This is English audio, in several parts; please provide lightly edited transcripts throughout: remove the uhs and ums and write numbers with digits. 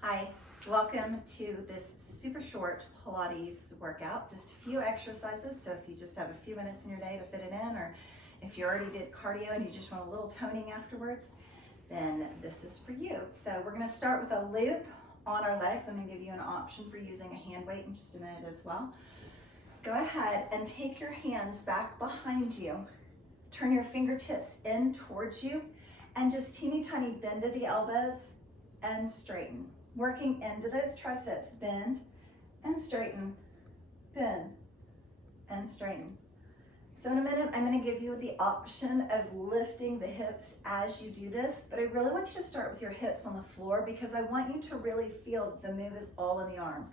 Hi, welcome to this super short Pilates workout. Just a few exercises, so if you just have a few minutes in your day to fit it in, or if you already did cardio and you just want a little toning afterwards, then this is for you. So we're gonna start with a loop on our legs. I'm gonna give you an option for using a hand weight in just a minute as well. Go ahead and take your hands back behind you. Turn your fingertips in towards you and just teeny tiny bend to the elbows and straighten. Working into those triceps, bend and straighten, bend and straighten. So in a minute, I'm gonna give you the option of lifting the hips as you do this, but I really want you to start with your hips on the floor because I want you to really feel the move is all in the arms.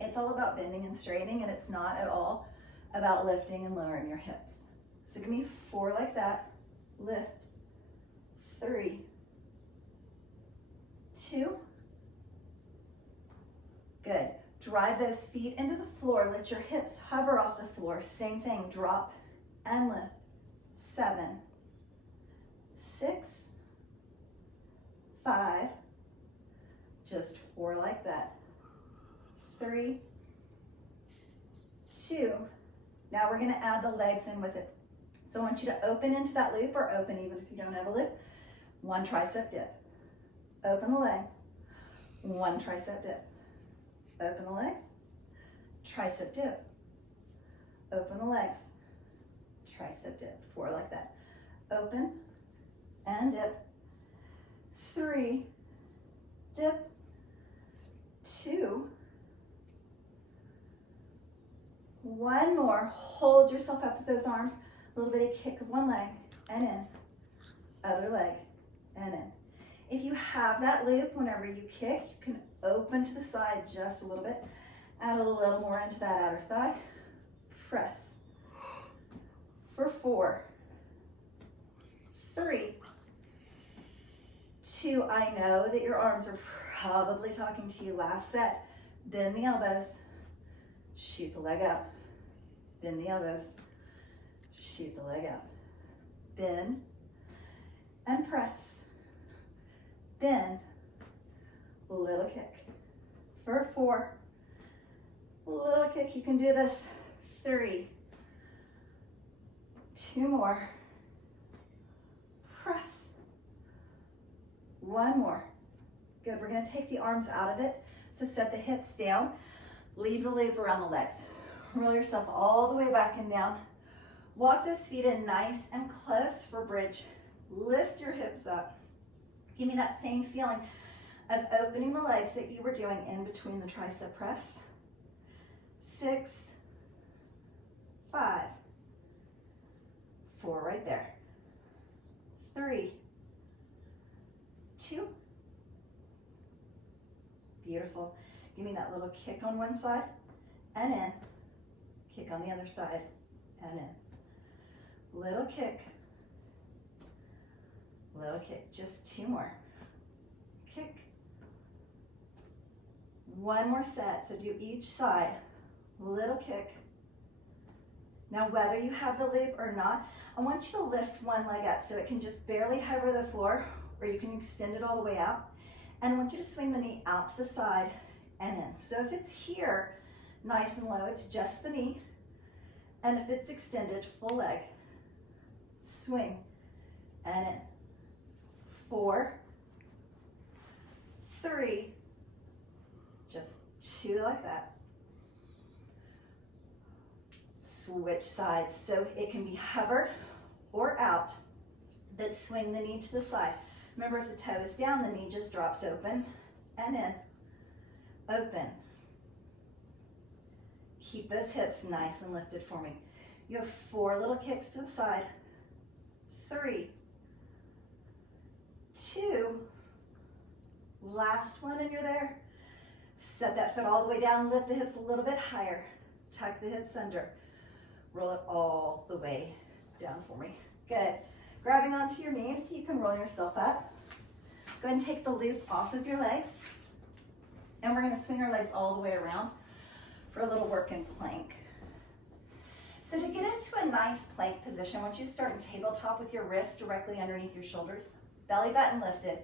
It's all about bending and straightening, and it's not at all about lifting and lowering your hips. So give me 4 like that, lift, 3, 2, good. Drive those feet into the floor. Let your hips hover off the floor. Same thing, drop and lift. 7, 6, 5, just 4 like that. 3, 2. Now we're gonna add the legs in with it. So I want you to open into that loop, or open even if you don't have a loop. 1 tricep dip. Open the legs. 1 tricep dip. Open the legs, tricep dip. Open the legs, tricep dip. 4 like that. Open and dip. 3, dip. 2. 1 more. Hold yourself up with those arms. A little bit of kick of one leg and in. Other leg and in. If you have that loop, whenever you kick, you can open to the side just a little bit. Add a little more into that outer thigh. Press. For 4, 3, 2. I know that your arms are probably talking to you. Last set. Bend the elbows. Shoot the leg out. Bend the elbows. Shoot the leg out. Bend and press. Bend, little kick. For 4, little kick. You can do this. 3, 2 more. Press. 1 more. Good. We're going to take the arms out of it. So set the hips down. Leave the loop around the legs. Roll yourself all the way back and down. Walk those feet in nice and close for bridge. Lift your hips up. Give me that same feeling of opening the legs that you were doing in between the tricep press. 6, 5, 4 right there. 3, 2. Beautiful. Give me that little kick on one side and in. Kick on the other side and in. Little kick. Little kick, just 2 more. Kick. 1 more set, so do each side. Little kick. Now whether you have the loop or not, I want you to lift one leg up so it can just barely hover the floor, or you can extend it all the way out. And I want you to swing the knee out to the side and in. So if it's here, nice and low, it's just the knee. And if it's extended, full leg. Swing and in. 4, 3, just 2 like that. Switch sides, so it can be hovered or out, but swing the knee to the side. Remember, if the toe is down, the knee just drops open and in. Open. Keep those hips nice and lifted for me. You have 4 little kicks to the side. 3, 2, last one, and you're there. Set that foot all the way down, lift the hips a little bit higher. Tuck the hips under. Roll it all the way down for me. Good. Grabbing onto your knees, you can roll yourself up. Go ahead and take the loop off of your legs. And we're gonna swing our legs all the way around for a little work in plank. So to get into a nice plank position, I want you to start in tabletop with your wrists directly underneath your shoulders. Belly button lifted.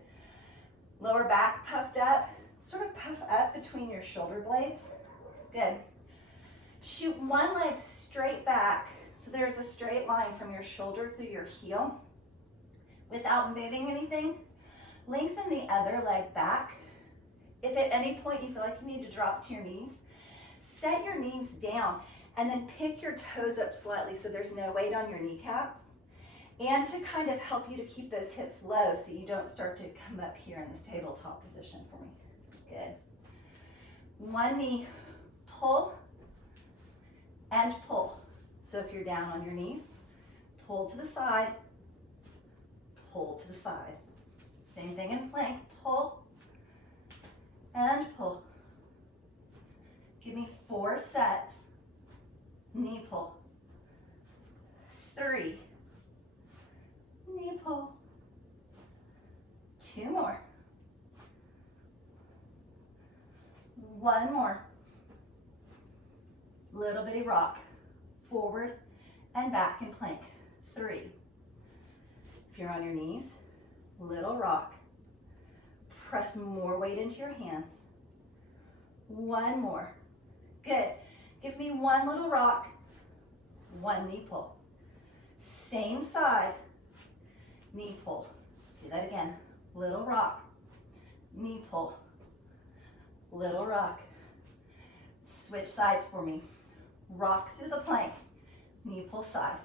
Lower back puffed up, sort of puff up between your shoulder blades. Good. Shoot one leg straight back, so there's a straight line from your shoulder through your heel. Without moving anything, lengthen the other leg back. If at any point you feel like you need to drop to your knees, set your knees down and then pick your toes up slightly so there's no weight on your kneecaps, and to kind of help you to keep those hips low so you don't start to come up here in this tabletop position for me. Good. One knee, pull and pull. So if you're down on your knees, pull to the side, pull to the side. Same thing in plank, pull and pull. Give me 4 sets. Knee pull. 3. Knee pull. 2 more. 1 more. Little bitty rock. Forward and back in plank. 3. If you're on your knees, little rock. Press more weight into your hands. 1 more. Good. Give me 1 little rock, 1 knee pull. Same side, knee pull. Do that again. Little rock, knee pull, little rock. Switch sides for me. Rock through the plank, knee pull side.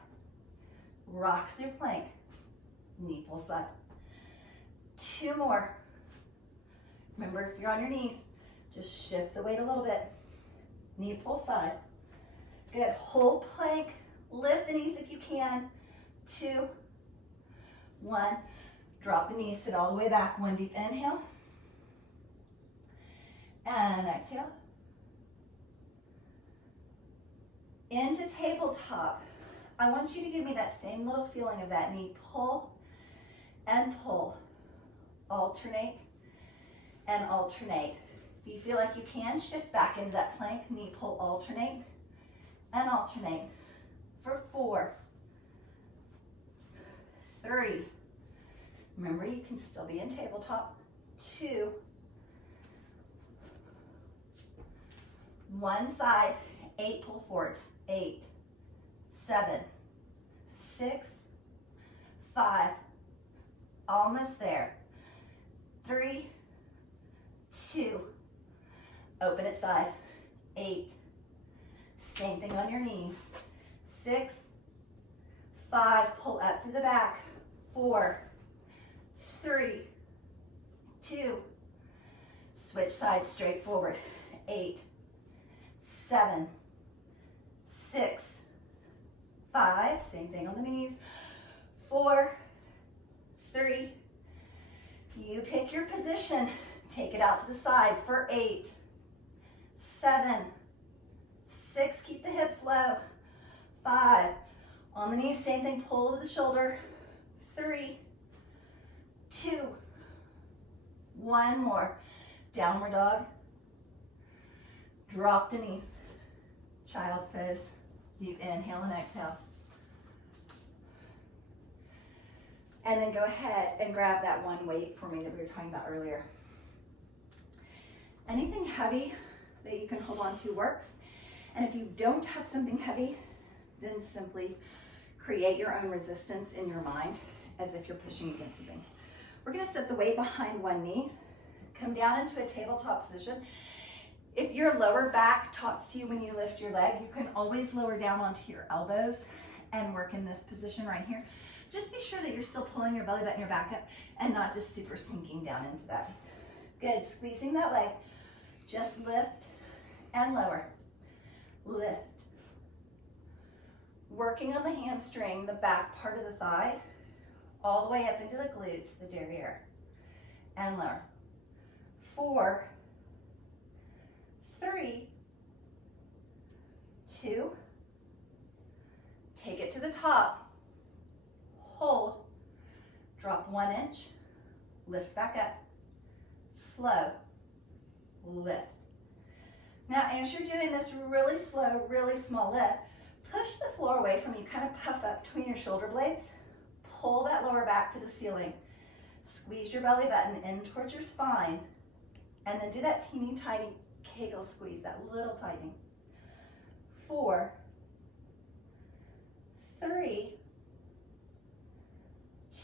Rock through plank, knee pull side. 2 more. Remember, if you're on your knees, just shift the weight a little bit. Knee pull side. Good. Hold plank. Lift the knees if you can. 2, 1. Drop the knees. Sit all the way back. 1 deep inhale. And exhale. Into tabletop. I want you to give me that same little feeling of that knee pull and pull. Alternate and alternate. If you feel like you can, shift back into that plank, knee pull, alternate and alternate for 4, 3. Remember, you can still be in tabletop. 2. 1 side, 8 pull forwards. 8, 7, 6, 5. Almost there. 3, 2. Open it side. 8. Same thing on your knees. 6, 5. Pull up to the back. 4, 3, 2. Switch sides straight forward. 8, 7, 6, 5. Same thing on the knees. 4, 3. You pick your position. Take it out to the side for 8, 7, 6. Keep the hips low. 5. On the knees, same thing. Pull to the shoulder. 3, 2. 1 more. Downward dog. Drop the knees. Child's pose. You inhale and exhale. And then go ahead and grab that one weight for me that we were talking about earlier. Anything heavy that you can hold on to works. And if you don't have something heavy, then simply create your own resistance in your mind as if you're pushing against something. We're going to set the weight behind one knee, come down into a tabletop position. If your lower back talks to you when you lift your leg, you can always lower down onto your elbows and work in this position right here. Just be sure that you're still pulling your belly button, your back up, and not just super sinking down into that. Good, squeezing that leg. Just lift and lower. Lift. Working on the hamstring, the back part of the thigh, all the way up into the glutes, the derriere, and lower. 4, 3, 2, take it to the top, hold, drop 1 inch, lift back up, slow, lift. Now, as you're doing this really slow, really small lift, push the floor away from you, kind of puff up between your shoulder blades, pull that lower back to the ceiling, squeeze your belly button in towards your spine, And then do that teeny tiny Kegel squeeze, that little tightening. 4, 3,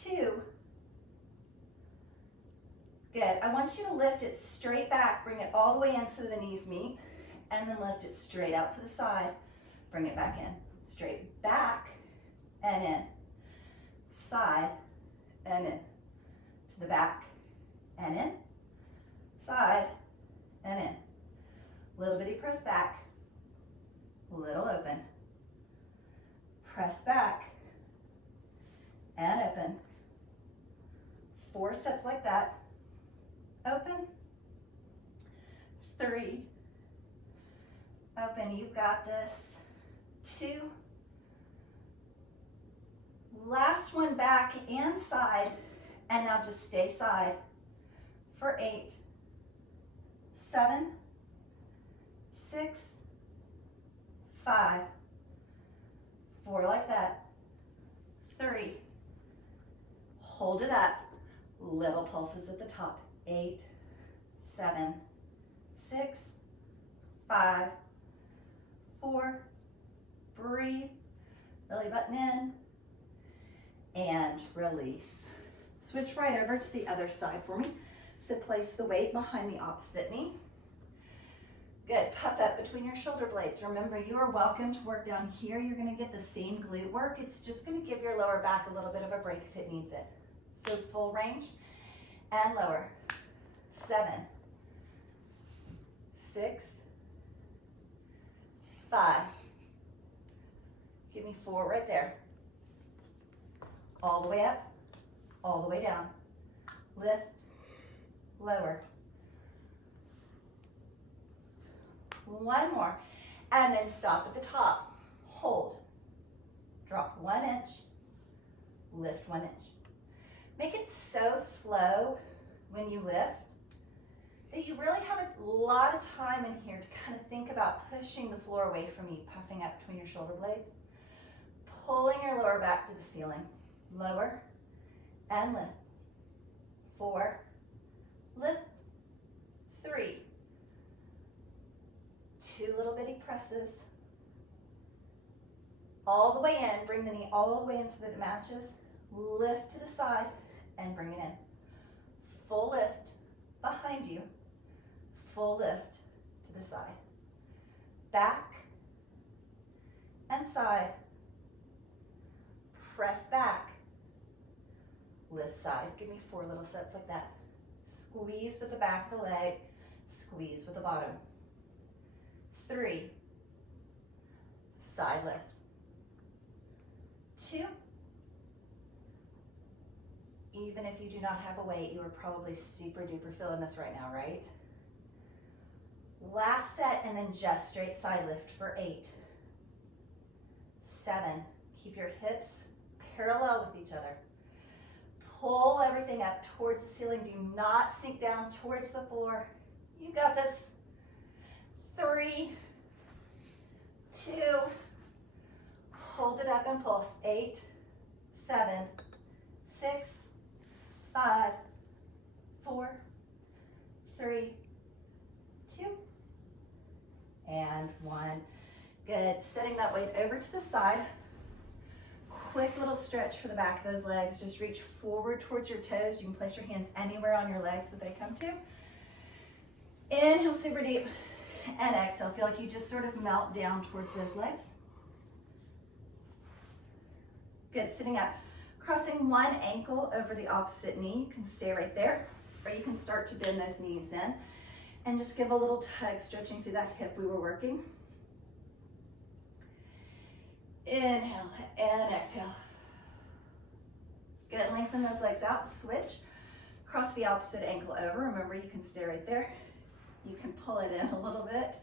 2. Good. I want you to lift it straight back. Bring it all the way in so the knees meet. And then lift it straight out to the side. Bring it back in. Straight back and in. Side and in. To the back and in. Side and in. Little bitty press back. Little open. Press back and open. 4 sets like that. Open. 3. Open. You've got this. 2. Last one back and side. And now just stay side for 8, 7, 6, 5, 4 like that. 3. Hold it up. Little pulses at the top. 8, 7, 6, 5, 4. Breathe. Belly button in. And release. Switch right over to the other side for me. So place the weight behind the opposite knee. Good. Puff up between your shoulder blades. Remember, you are welcome to work down here. You're going to get the same glute work. It's just going to give your lower back a little bit of a break if it needs it. So full range and lower. 7, 6, 5. Give me 4 right there. All the way up, all the way down. Lift, lower. 1 more. And then stop at the top. Hold. Drop 1 inch. Lift 1 inch. Make it so slow when you lift that you really have a lot of time in here to kind of think about pushing the floor away from you, puffing up between your shoulder blades, pulling your lower back to the ceiling. Lower and lift. 4, lift. 3, 2 little bitty presses. All the way in, bring the knee all the way in so that it matches. Lift to the side and bring it in. Full lift behind you. Full lift to the side. Back and side. Press back. Lift side. Give me 4 little sets like that. Squeeze with the back of the leg. Squeeze with the bottom. 3. Side lift. 2. Even if you do not have a weight, you are probably super duper feeling this right now, right? Last set, and then just straight side lift for 8. 7. Keep your hips parallel with each other. Pull everything up towards the ceiling. Do not sink down towards the floor. You got this. 3, 2, hold it up and pulse. 8, 7, 6, 5, 4, 3, 2, and 1. Good. Setting that weight over to the side. Quick little stretch for the back of those legs. Just reach forward towards your toes. You can place your hands anywhere on your legs that they come to. Inhale super deep and exhale. Feel like you just sort of melt down towards those legs. Good. Sitting up. Crossing one ankle over the opposite knee. You can stay right there, or you can start to bend those knees in and just give a little tug, stretching through that hip we were working. Inhale and exhale. Good. Lengthen those legs out. Switch. Cross the opposite ankle over. Remember, you can stay right there. You can pull it in a little bit.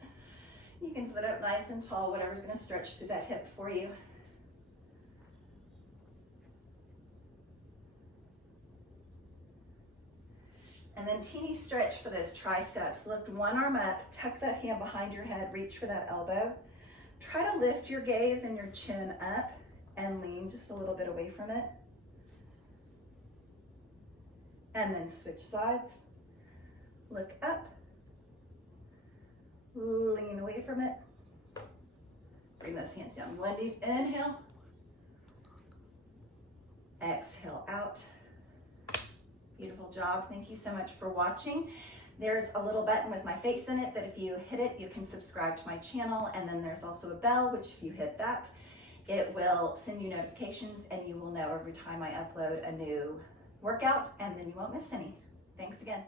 You can sit up nice and tall, whatever's going to stretch through that hip for you. And then teeny stretch for those triceps. Lift one arm up, tuck that hand behind your head, reach for that elbow. Try to lift your gaze and your chin up and lean just a little bit away from it. And then switch sides. Look up, Lean away from it. Bring those hands down. One deep inhale. Exhale out. Beautiful job. Thank you so much for watching. There's a little button with my face in it that if you hit it, you can subscribe to my channel. And then there's also a bell, which if you hit that, it will send you notifications and you will know every time I upload a new workout, and then you won't miss any. Thanks again.